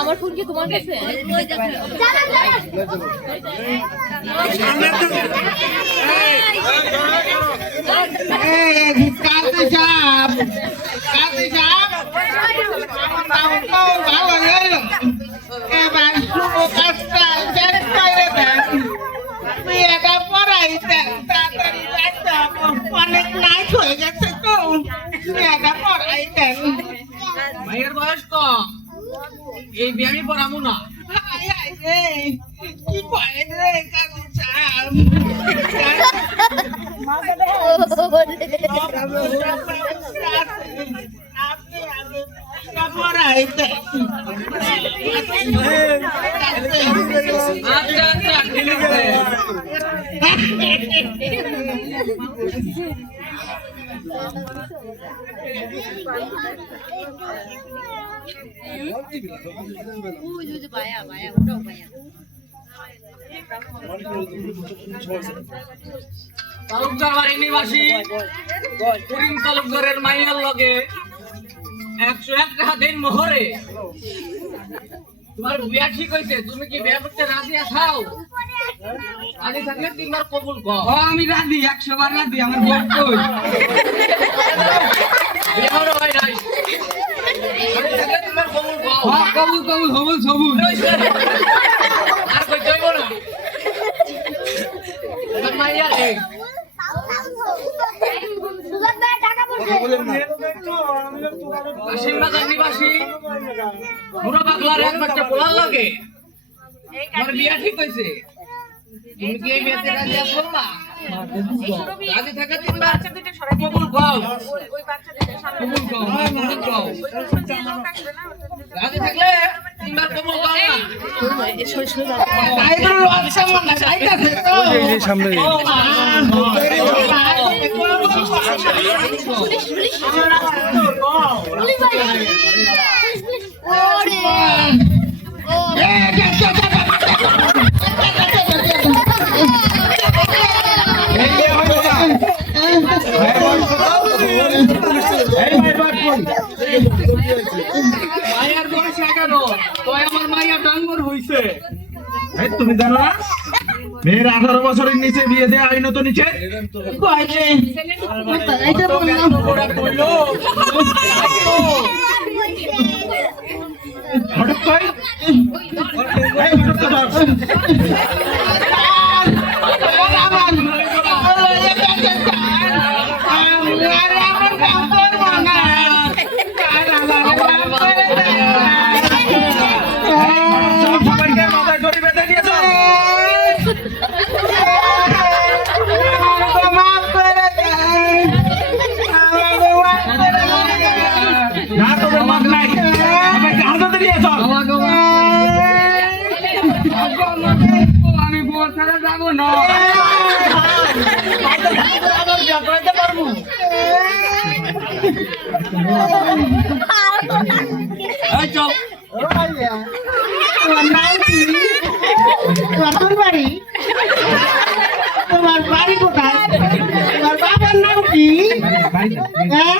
আমার ফোন কি তোমার কাছে? এবার শুভ কাজটা বিয়েটা পড়াইতেন তাড়াতাড়ি অনেক নাইট হয়ে গেছে তো বিয়েটা পড়াইতেন। ভাইয়ের বয়স কম, এই বিয়ে আমি পড়াবো না। কি করেন রে কাজী সাহেব? আপনি পড়াইতেন। আচ্ছা আচ্ছা ঠিক আছে। তালুকদার বাড়ির নিবাসী করিম তালুকদারের মাইয়ার লগে 101 টাকা দিন মোহরে তোমার বিয়া ঠিক হয়েছে। তুমি কি বিয়া করতে রাজি আছো? রাজি থাকলে তিনবার কবুল কর। আমি রাজি, 100 বার রাজি। আমার বউ কই? বিয়ে হলো হয় নাই? রাজি থাকলে তিনবার কবুল কর। কবুল কবুল হবুল সবুল। আর কই যাইব না? তোমার মাইয়া রে আশীর্বাদের নিবাসী মুরা বাগলার এক বাচ্চা পোলার লাগে আমার বিয়া ঠিক হয়েছে। তুমি কি এই বিয়েতে রাজি আছো না? রাজি থাকা তিনবার কবুল কও। কবুল কও, কবুল কও। রাজি থাকলে তিনবার কবুল কও না। সামনে মায়ের বয়স 11, তো আমার মাইয়া ডাঙ্গর হইছে। তুমি জানো না মেয়ের 18 বছরের নিচে বিয়ে দেওয়া আইন তো নিচে হঠাৎ করে মাথায় দড়ি বেঁধে দিয়েছ। না তোদের মাপ নাই, আমাকে হাজাতে দিয়েছ। আমি বউ ছাড়া যাবো না। তোমার বাড়ি কোথায়? তোমার বাবার নাম কি? হ্যাঁ